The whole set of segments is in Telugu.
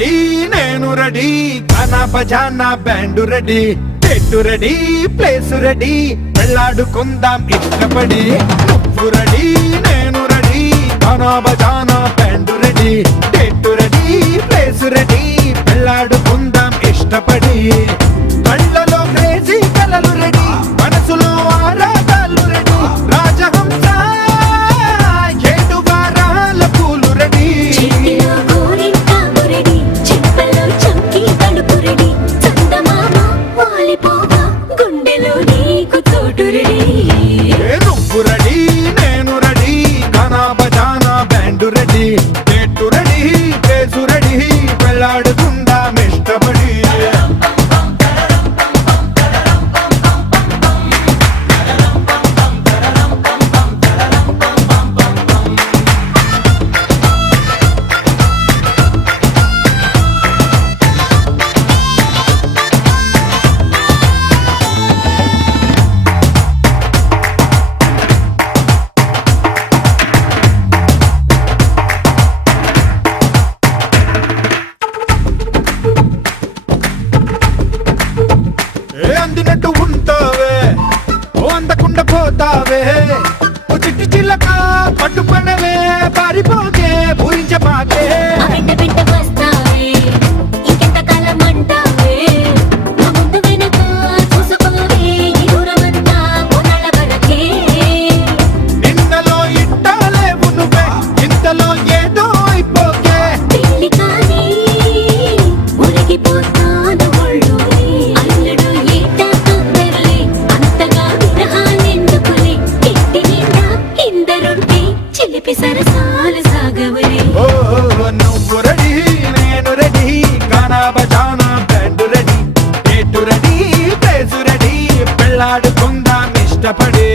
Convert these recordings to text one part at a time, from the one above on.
రెడీ నేను రెడీ గానా బజానా band ready date ready place ready వెళ్ళాడుకుందాం ఇష్టపడి నువ్వు రెడీ నేను రెడీ గానా బజానా band ready date ready place ready వెళ్ళాడుకుందాం ఇష్టపడి కళ్ళలో క్రేజీ కలలు రెడీ మనసులో ఆరాటాలు రెడీ రాజహంస ఏడు వారాల పూలు రెడీ నువ్వు రెడీ నేను రెడీ గానా బజానా band ready date ready place ready వెళ్ళాడుకుందాం ఇష్టపడి అందినట్టు ఉంటావే ఓ అందకుండా పోతావే ఓ చిట్టి చిల్లక పట్టుపడవే పారిపోకే పూరించబాకే నిన్నలో ఇట్టాలేవు నువ్వే ఇంతలో ఏదో అయిపోకే సరసాలు సాగవరే ఓ నువ్వు రెడీ నేను రెడీ గానా బజానా band ready date ready place ready పెళ్ళాడుకుందాం ఇష్టపడి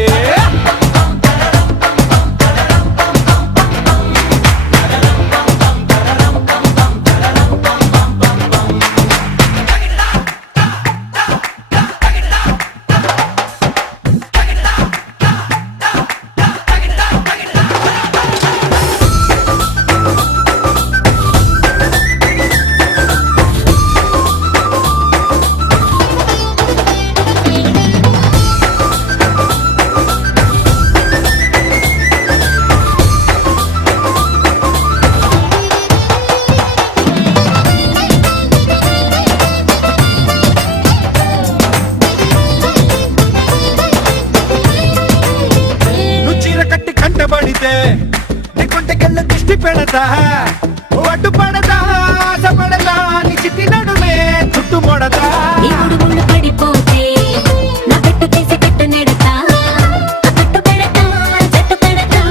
కంటబడితే నీకుంటకెళ్ళ దిష్టి పెడతా అడ్డు పడదా ఆశపడదా నీ చిట్టి నడుమే చుట్టుమొడతా పడిపోతే నా పెట్టు తీసి కట్టు నెడతా కట్టు పెడతా జట్టు పెడతా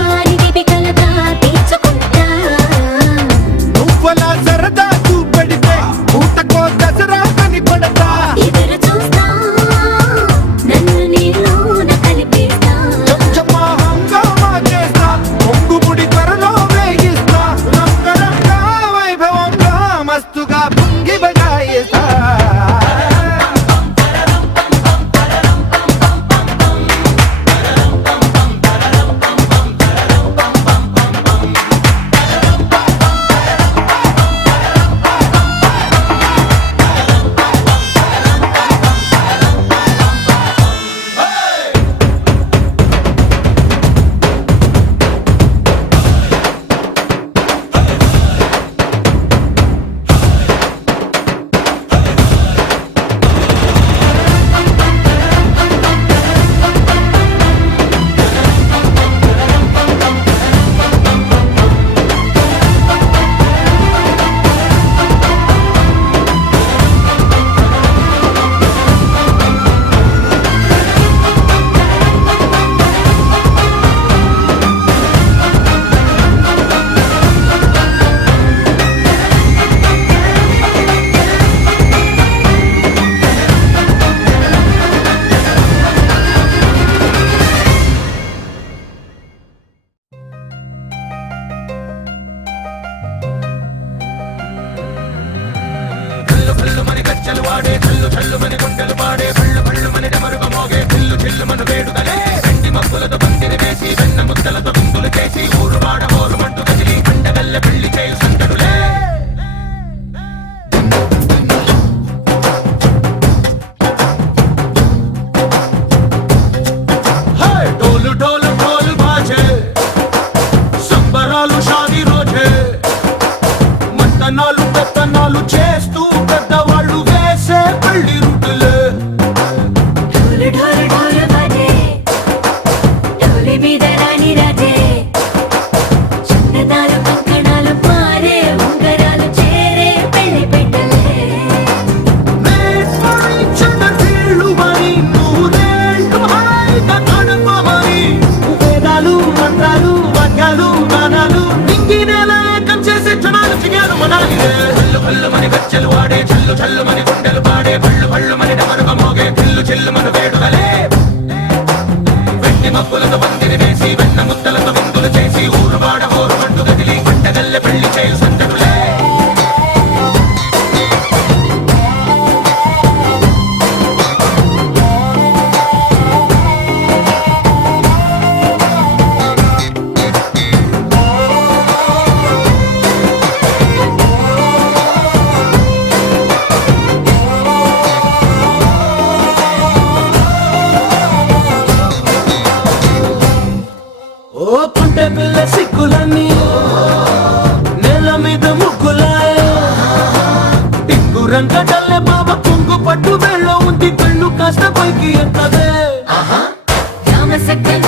ఇది కలదా తీర్చుకుంటా నువ్వలా సరదా చూపెడితే ఊటకో దసరా కని పడతా ఎదురు చూస్తా నన్ను నీలోన కలిపేస్తా పొంగుముడి త్వరలో వేగిస్తా రంగరంగ వైభవంగా మస్తుగా పొంగి బజాయిస్తా గజ్జలు వాడే కళ్ళు చల్లు మని గుండెలు పాడే పళ్ళు పళ్ళు మని డమరుగ మోగే పిల్లు చిల్లు మన వేడుదలే వెండి మబ్బులతో పందిరి వేసి వెన్న ముద్దలతో విందులు చేసి ఊరు వాడ హోరు మంటు కదిలి పండగల్ల పెళ్లి చేయు సందడులే గజ్జలు వాడే చల్లు చల్లు మని గుండెలు పాడే పళ్ళు పళ్ళు మని డమరుగ మోగే చిల్లు చిల్లు మన వేడుకలే వెండి మబ్బులతో పందిరి వేసి వెన్న ముద్దలతో విందులు చేసి ఊరు వాడ ఊరు మంటు గదిలి పంటగల్లె పెళ్లి చేయు సందడులే ఓ పుంటె పిల్ల సిక్కులన్నీ నేల మీద ముగ్గులాయ టిక్కు రంగటల్లె బాబ కుంగు పట్టు వెళ్ళ ఉంది కళ్ళు కాస్త పైకి ఎత్తదే రామ సక్కన